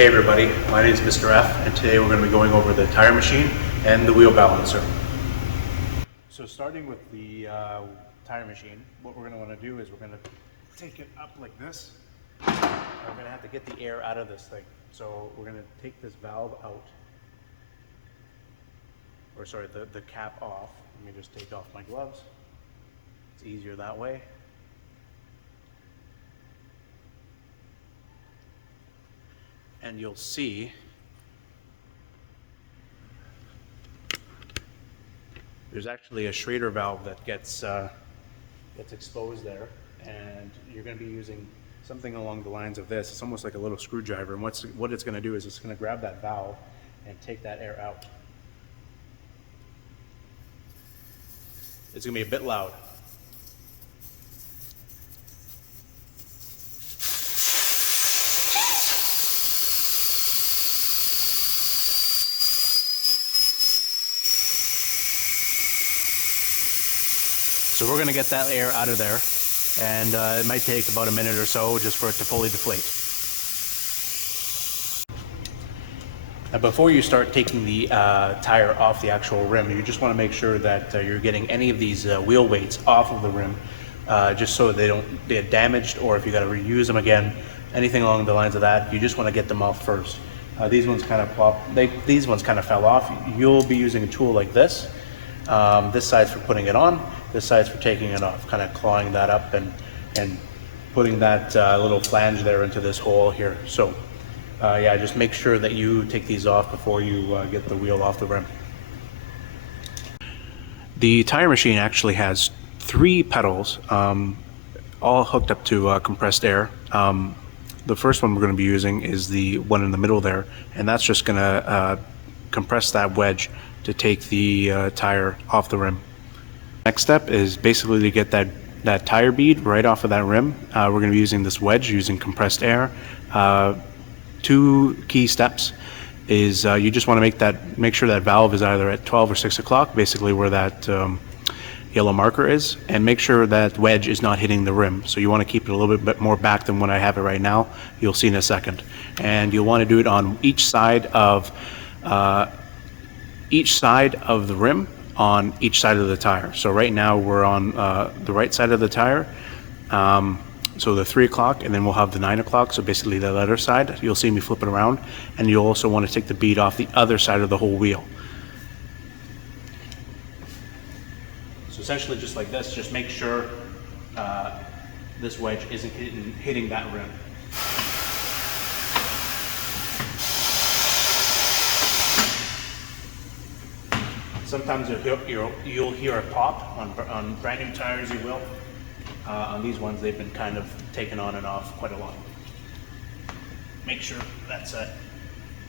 Hey everybody, my name is Mr. F, and today we're going to be going over the tire machine and the wheel balancer. So starting with the tire machine, what we're going to want to do is we're going to take it up like this. We're going to have to get the air out of this thing. So we're going to take this valve out, or sorry, the cap off. Let me just take off my gloves. It's easier that way. And you'll see there's actually a Schrader valve that gets exposed there, and you're going to be using something along the lines of this. It's almost like a little screwdriver, and what it's going to do is it's going to grab that valve and take that air out. It's going to be a bit loud. So we're going to get that air out of there, and it might take about a minute or so just for it to fully deflate. Now before you start taking the tire off the actual rim, you just want to make sure that you're getting any of these wheel weights off of the rim, just so they don't get damaged, or if you got to reuse them again, anything along the lines of that, you just want to get them off first. These ones kind of these ones kind of fell off. You'll be using a tool like this. This side's for putting it on, this side's for taking it off, kind of clawing that up and putting that little flange there into this hole here. So yeah, just make sure that you take these off before you get the wheel off the rim. The tire machine actually has 3 pedals, all hooked up to compressed air. The first one we're going to be using is the one in the middle there, and that's just going to compress that wedge to take the tire off the rim. Next step is basically to get that tire bead right off of that rim. We're going to be using this wedge using compressed air. 2 key steps is you just want to make sure that valve is either at 12 or 6 o'clock, basically where that yellow marker is, and make sure that wedge is not hitting the rim. So you want to keep it a little bit more back than what I have it right now. You'll see in a second. And you'll want to do it on each side of the rim on each side of the tire. So right now we're on the right side of the tire, so the 3 o'clock, and then we'll have the 9 o'clock, so basically the other side. You'll see me flip it around, and you'll also want to take the bead off the other side of the whole wheel. So essentially just like this, just make sure this wedge isn't hitting that rim. Sometimes you'll hear a pop on brand new tires. You will. On these ones, they've been kind of taken on and off quite a lot. Make sure that's at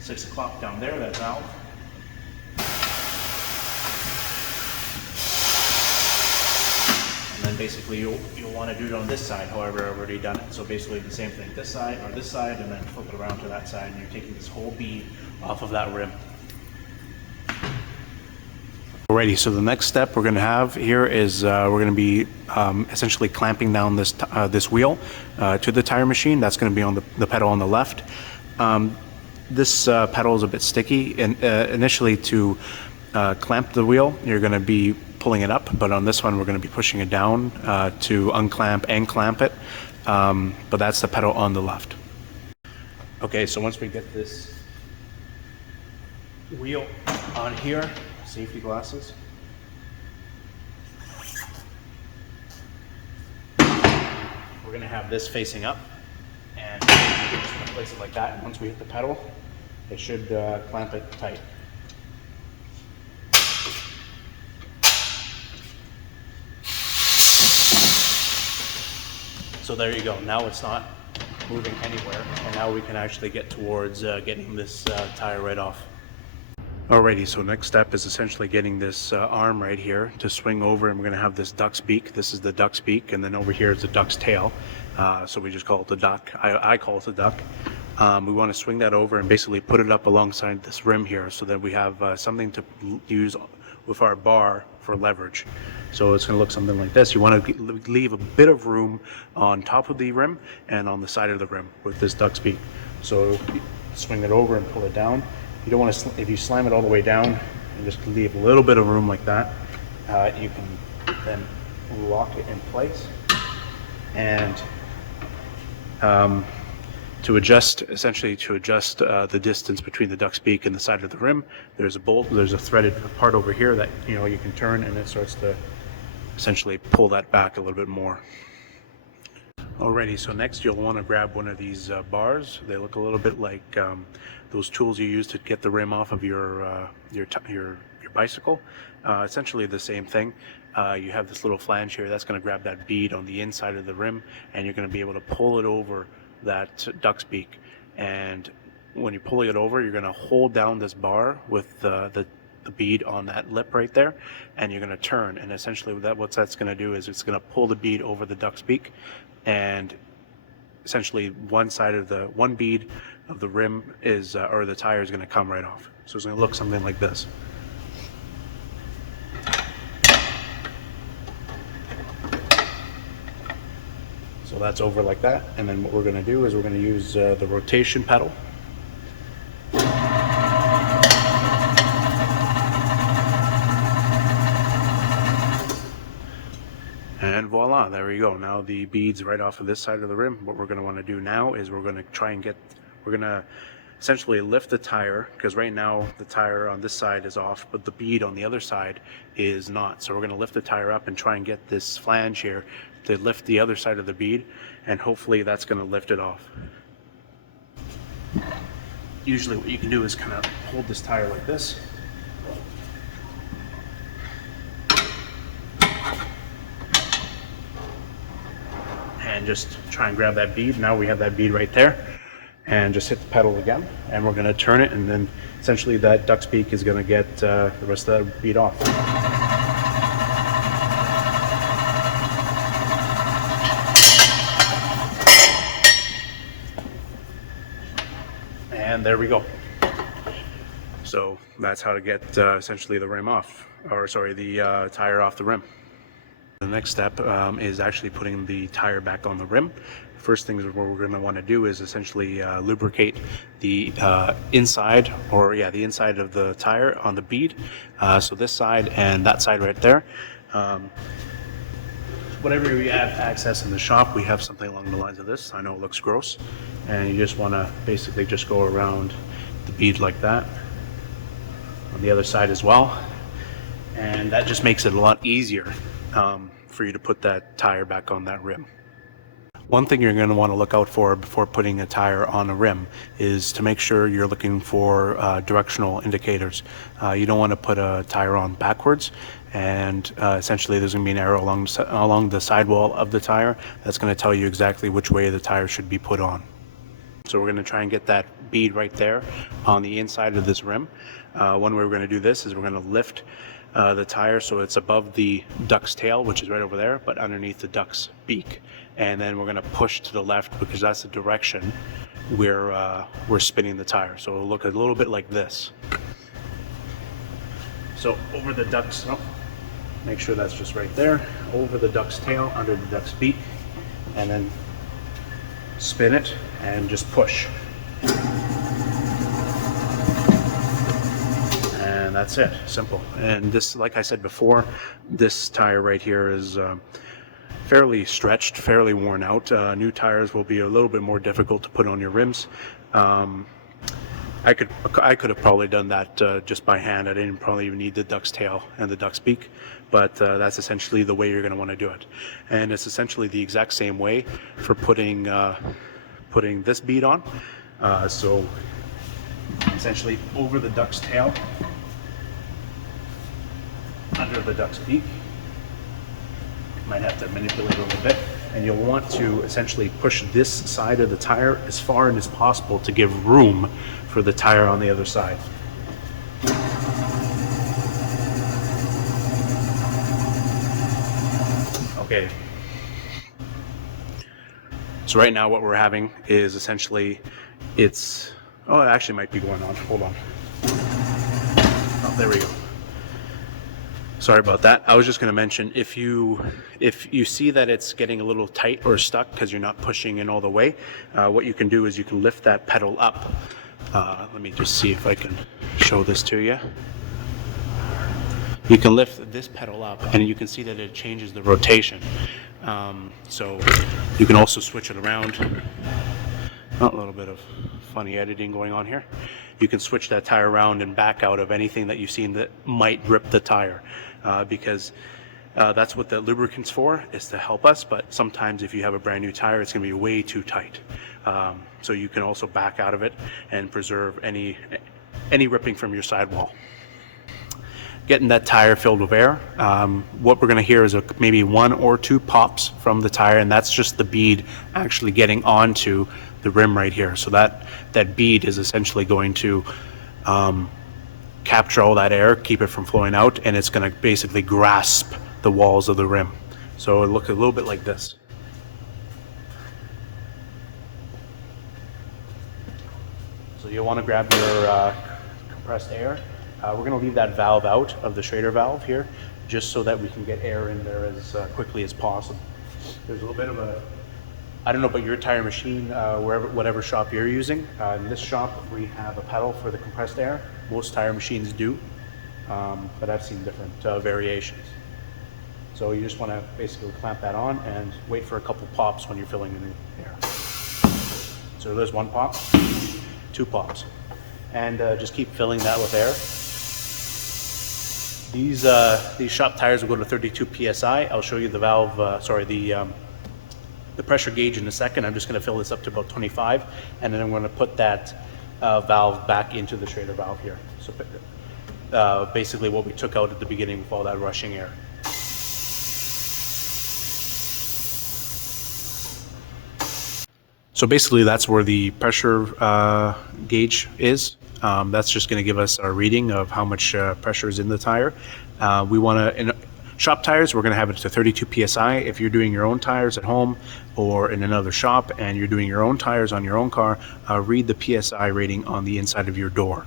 6 o'clock down there, that valve. And then basically you'll want to do it on this side, however I've already done it. So basically the same thing, this side or this side, and then flip it around to that side, and you're taking this whole bead off of that rim. Alrighty, so the next step we're going to have here is we're going to be essentially clamping down this wheel to the tire machine. That's going to be on the pedal on the left. This pedal is a bit sticky, and initially to clamp the wheel, you're going to be pulling it up, but on this one we're going to be pushing it down to unclamp and clamp it, but that's the pedal on the left. Okay, so once we get this wheel on here, safety glasses. We're going to have this facing up, and you can just place it like that, and once we hit the pedal, it should clamp it tight. So there you go. Now it's not moving anywhere, and now we can actually get towards getting this tire right off. Alrighty, so next step is essentially getting this arm right here to swing over, and we're going to have this duck's beak. This is the duck's beak, and then over here is the duck's tail. So we just call it the duck. I call it the duck. We want to swing that over and basically put it up alongside this rim here so that we have something to use with our bar for leverage. So it's going to look something like this. You want to leave a bit of room on top of the rim and on the side of the rim with this duck's beak. So swing it over and pull it down. You don't want to, if you slam it all the way down and just leave a little bit of room like that, you can then lock it in place. And to adjust, essentially to adjust the distance between the duck's beak and the side of the rim, there's a bolt, there's a threaded part over here that you can turn, and it starts to essentially pull that back a little bit more. Alrighty, so next you'll want to grab one of these bars. They look a little bit like those tools you use to get the rim off of your bicycle. Essentially the same thing. You have this little flange here that's going to grab that bead on the inside of the rim, and you're going to be able to pull it over that duck's beak. And when you're pulling it over, you're going to hold down this bar with the bead on that lip right there, and you're going to turn. And essentially what that's going to do is it's going to pull the bead over the duck's beak, and essentially one bead of the rim is or the tire is going to come right off. So it's going to look something like this. So that's over like that, and then what we're going to do is we're going to use the rotation pedal. And voila, there we go. Now the bead's right off of this side of the rim. What we're going to want to do now is we're going to essentially lift the tire, because right now the tire on this side is off, but the bead on the other side is not. So we're going to lift the tire up and try and get this flange here to lift the other side of the bead, and hopefully that's going to lift it off. Usually what you can do is kind of hold this tire like this. And just try and grab that bead. Now we have that bead right there, and just hit the pedal again, and we're going to turn it, and then essentially that duck's beak is going to get the rest of that bead off. And there we go. So that's how to get essentially the rim off, or sorry, the tire off the rim. The next step is actually putting the tire back on the rim. First things what we're going to want to do is essentially lubricate the inside, the inside of the tire on the bead. So this side and that side right there. Whatever we have access in the shop, we have something along the lines of this. I know it looks gross, and you just want to basically just go around the bead like that on the other side as well, and that just makes it a lot easier for you to put that tire back on that rim. One thing you're going to want to look out for before putting a tire on a rim is to make sure you're looking for directional indicators. You don't want to put a tire on backwards, and essentially there's going to be an arrow along the sidewall of the tire that's going to tell you exactly which way the tire should be put on. So we're going to try and get that bead right there on the inside of this rim. One way we're going to do this is we're going to lift the tire so it's above the duck's tail, which is right over there, but underneath the duck's beak. And then we're going to push to the left because that's the direction we're spinning the tire. So it'll look a little bit like this. So over the duck's, make sure that's just right there, over the duck's tail, under the duck's beak, and then spin it and just push. And that's it, simple. And this, like I said before, this tire right here is fairly stretched, fairly worn out. New tires will be a little bit more difficult to put on your rims. I could have probably done that just by hand. I didn't probably even need the duck's tail and the duck's beak, but that's essentially the way you're going to want to do it. And it's essentially the exact same way for putting this bead on. So essentially over the duck's tail, under the duck's beak. Might have to manipulate a little bit, and you'll want to essentially push this side of the tire as far in as possible to give room for the tire on the other side. Okay. So right now what we're having is essentially it actually might be going on. Hold on. Oh, there we go. Sorry about that. I was just going to mention, if you see that it's getting a little tight or stuck because you're not pushing in all the way, what you can do is you can lift that pedal up Let me just see if I can show this to you. You can lift this pedal up and you can see that it changes the rotation. So you can also switch it around. A little bit of funny editing going on here. You can switch that tire around and back out of anything that you've seen that might rip the tire, because that's what the lubricant's for, is to help us. But sometimes if you have a brand new tire, it's going to be way too tight. So you can also back out of it and preserve any ripping from your sidewall. Getting that tire filled with air. What we're going to hear is maybe 1 or 2 pops from the tire, and that's just the bead actually getting onto the rim right here. So that bead is essentially going to capture all that air, keep it from flowing out, and it's going to basically grasp the walls of the rim. So it looks a little bit like this. So you'll want to grab your compressed air. We're going to leave that valve out of the Schrader valve here, just so that we can get air in there as quickly as possible. There's a little bit of a, I don't know about your tire machine, whatever shop you're using. In this shop, we have a pedal for the compressed air. Most tire machines do, but I've seen different variations. So you just want to basically clamp that on and wait for a couple pops when you're filling in air. So there's 1 pop, 2 pops, and just keep filling that with air. These shop tires will go to 32 psi. I'll show you the valve, the pressure gauge in a second. I'm just going to fill this up to about 25, and then I'm going to put that valve back into the Schrader valve here. So basically what we took out at the beginning with all that rushing air. So basically that's where the pressure gauge is. That's just going to give us our reading of how much pressure is in the tire. We want to, in shop tires, we're going to have it to 32 psi. If you're doing your own tires at home or in another shop and you're doing your own tires on your own car, read the psi rating on the inside of your door.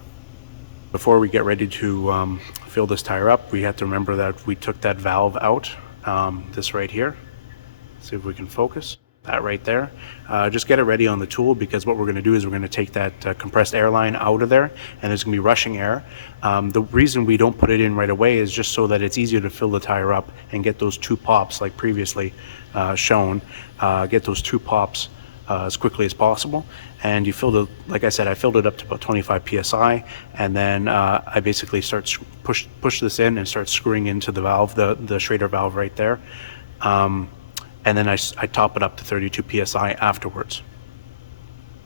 Before we get ready to fill this tire up, we have to remember that we took that valve out, this right here. See if we can focus. That right there. Just get it ready on the tool, because what we're going to do is we're going to take that compressed air line out of there, and there's going to be rushing air. The reason we don't put it in right away is just so that it's easier to fill the tire up and get those 2 pops like previously shown. Get those 2 pops as quickly as possible. And you filled it, like I said, I filled it up to about 25 psi, and then I basically start push this in and start screwing into the valve, the Schrader valve right there. And then I top it up to 32 psi afterwards.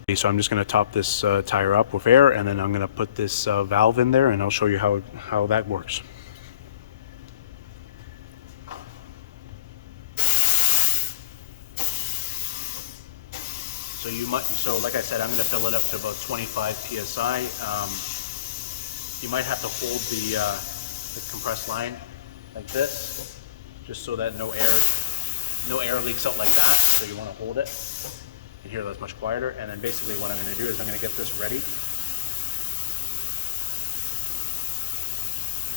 Okay, so I'm just going to top this tire up with air, and then I'm going to put this valve in there, and I'll show you how that works. So like I said, I'm going to fill it up to about 25 psi. You might have to hold the compressed line like this, just so that no air leaks out like that. So you want to hold it. And here that's much quieter. And then basically what I'm going to do is I'm going to get this ready.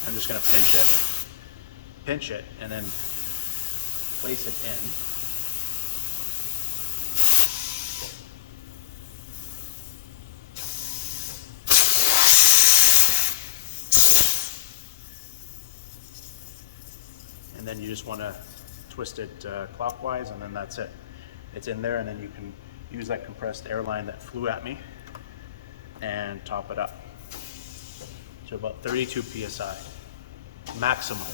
I'm just going to pinch it, and then place it in. And then you just want to twist it clockwise, and then that's it. It's in there, and then you can use that compressed air line that flew at me and top it up to about 32 psi maximum.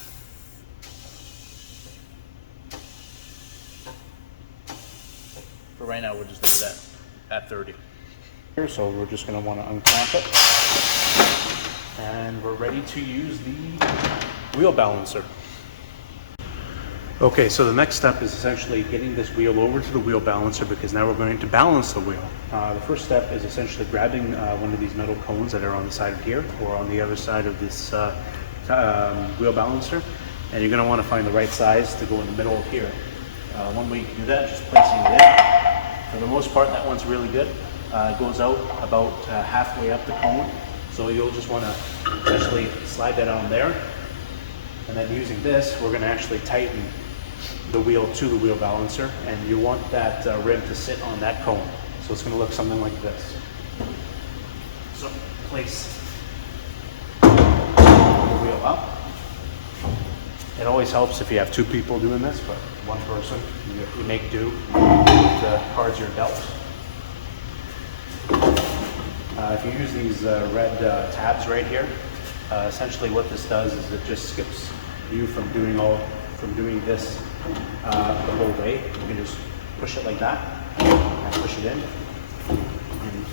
For right now, we'll just leave it at 30. So we're just going to want to unclamp it, and we're ready to use the wheel balancer. Okay, so the next step is essentially getting this wheel over to the wheel balancer, because now we're going to balance the wheel. The first step is essentially grabbing one of these metal cones that are on the side of here, or on the other side of this wheel balancer, and you're going to want to find the right size to go in the middle of here. One way you can do that is just placing it in. For the most part, that one's really good. It goes out about halfway up the cone, so you'll just want to essentially slide that on there, and then using this, we're going to actually tighten the wheel to the wheel balancer, and you want that rim to sit on that cone. So it's going to look something like this. So place the wheel up. It always helps if you have two people doing this, but one person, you make do with the cards you're dealt. If you use these red tabs right here, essentially what this does is it just skips you from doing this the whole way. You can just push it like that and push it in. And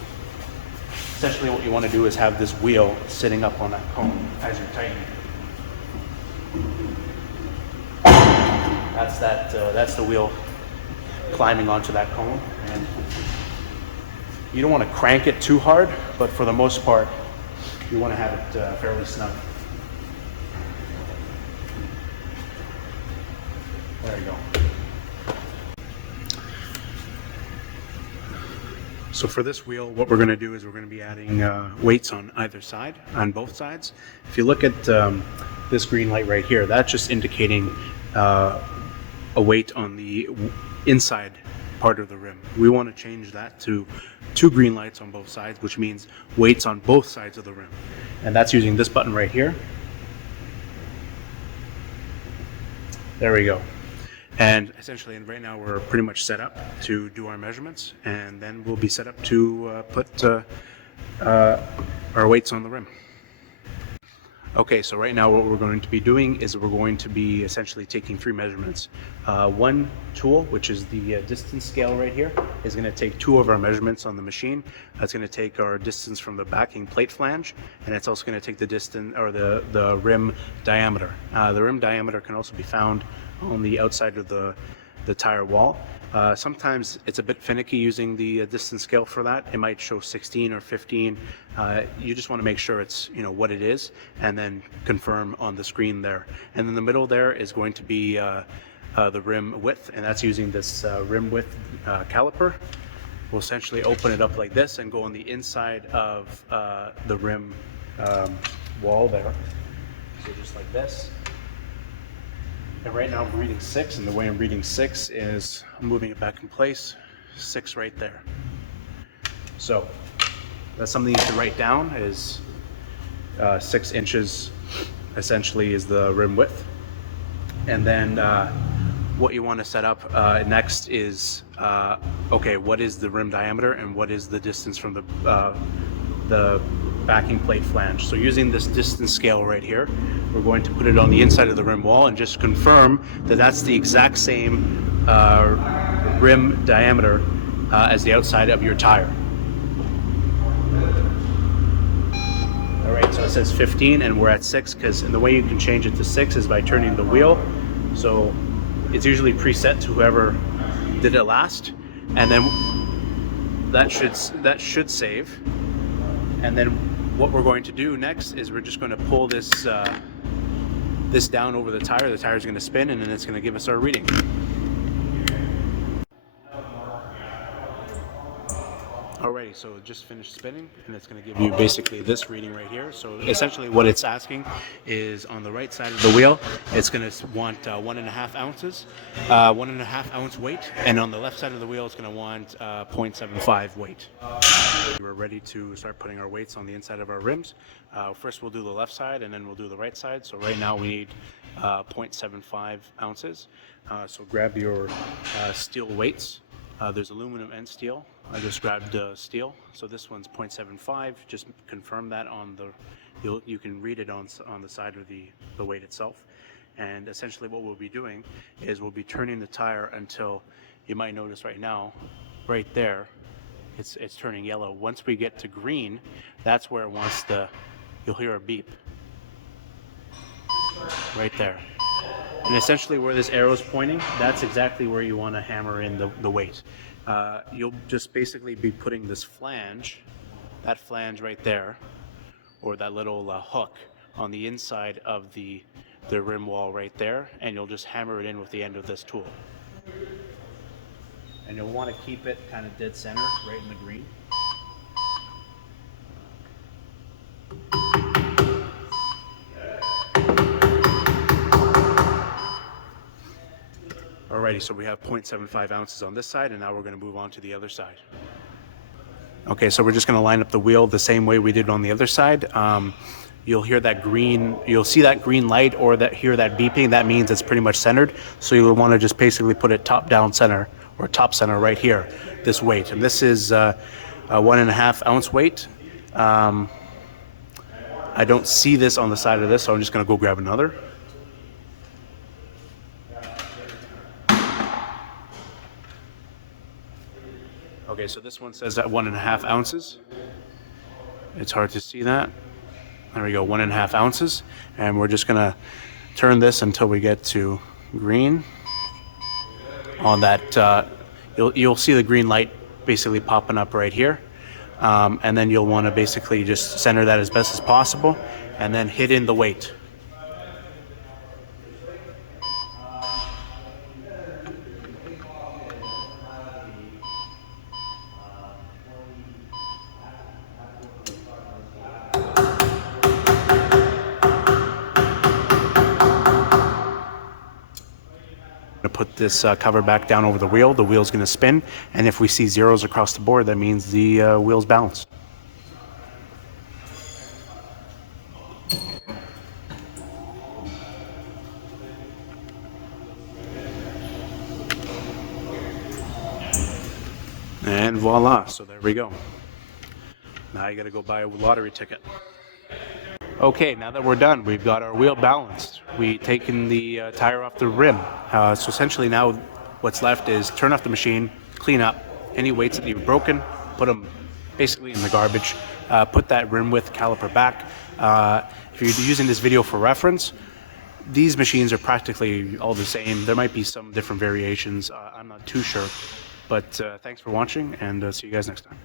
essentially what you want to do is have this wheel sitting up on that cone as you're tightening. That's the wheel climbing onto that cone, and you don't want to crank it too hard, but for the most part, you want to have it fairly snug. There you go. So for this wheel, what we're going to do is we're going to be adding weights on either side, on both sides. If you look at this green light right here, that's just indicating a weight on the inside part of the rim. We want to change that to 2 green lights on both sides, which means weights on both sides of the rim. And that's using this button right here. There we go. And essentially, right now we're pretty much set up to do our measurements, and then we'll be set up to put our weights on the rim. Okay, so right now what we're going to be doing is we're going to be essentially taking 3 measurements. One tool, which is the distance scale right here, is going to take 2 of our measurements on the machine. That's going to take our distance from the backing plate flange, and it's also going to take the distance, or the rim diameter. The rim diameter can also be found on the outside of the tire wall. Sometimes it's a bit finicky using the distance scale for that. It might show 16 or 15. You just want to make sure it's what it is, and then confirm on the screen there. And in the middle there is going to be the rim width, and that's using this rim width caliper. We'll essentially open it up like this and go on the inside of the rim wall there. So just like this. And right now I'm reading 6, and the way I'm reading 6 is I'm moving it back in place, 6 right there. So that's something you can write down, is 6 inches essentially is the rim width. And then what you want to set up next is, okay, what is the rim diameter and what is the distance from the backing plate flange. So using this distance scale right here, we're going to put it on the inside of the rim wall and just confirm that that's the exact same rim diameter as the outside of your tire. All right, so it says 15 and we're at 6, and the way you can change it to 6 is by turning the wheel. So it's usually preset to whoever did it last, and then that should save. And then what we're going to do next is we're just going to pull this this down over the tire. The tire is going to spin, and then it's going to give us our reading. Alrighty, so it just finished spinning, and it's going to give you basically this reading right here. So essentially what it's asking is on the right side of the wheel, it's going to want 1.5 ounces, 1.5 ounce weight, and on the left side of the wheel, it's going to want 0.75 weight. We're ready to start putting our weights on the inside of our rims. First we'll do the left side, and then we'll do the right side. So right now we need 0.75 ounces. So grab your steel weights. There's aluminum and steel. I just grabbed steel. So this one's 0.75. Just confirm that on the, you can read it on the side of the weight itself. And essentially what we'll be doing is we'll be turning the tire until, you might notice right now, right there, it's turning yellow. Once we get to green, that's where it wants to, you'll hear a beep. Right there. And essentially where this arrow is pointing, that's exactly where you want to hammer in the weight. You'll just basically be putting this flange, that flange right there, or that little hook on the inside of the rim wall right there, and you'll just hammer it in with the end of this tool. And you'll want to keep it kind of dead center, right in the green. Alrighty, so we have 0.75 ounces on this side, and now we're going to move on to the other side. Okay, so we're just going to line up the wheel the same way we did on the other side. You'll hear that green, you'll see that green light or hear that beeping. That means it's pretty much centered. So you'll want to just basically put it top down center or top center right here, this weight. And this is a 1.5 ounce weight. I don't see this on the side of this, so I'm just going to go grab another. Okay, so this one says that 1.5 ounces. It's hard to see that. There we go, 1.5 ounces. And we're just gonna turn this until we get to green. On that, you'll see the green light basically popping up right here. And then you'll wanna basically just center that as best as possible and then hit in the weight. Put this cover back down over the wheel. The wheel's going to spin, and if we see zeros across the board, that means the wheel's balanced. And voila, so there we go. Now you got to go buy a lottery ticket. Okay, now that we're done, we've got our wheel balanced. We've taken the tire off the rim. So essentially now what's left is turn off the machine, clean up any weights that you've broken, put them basically in the garbage, put that rim width caliper back. If you're using this video for reference, these machines are practically all the same. There might be some different variations. I'm not too sure. But thanks for watching, and see you guys next time.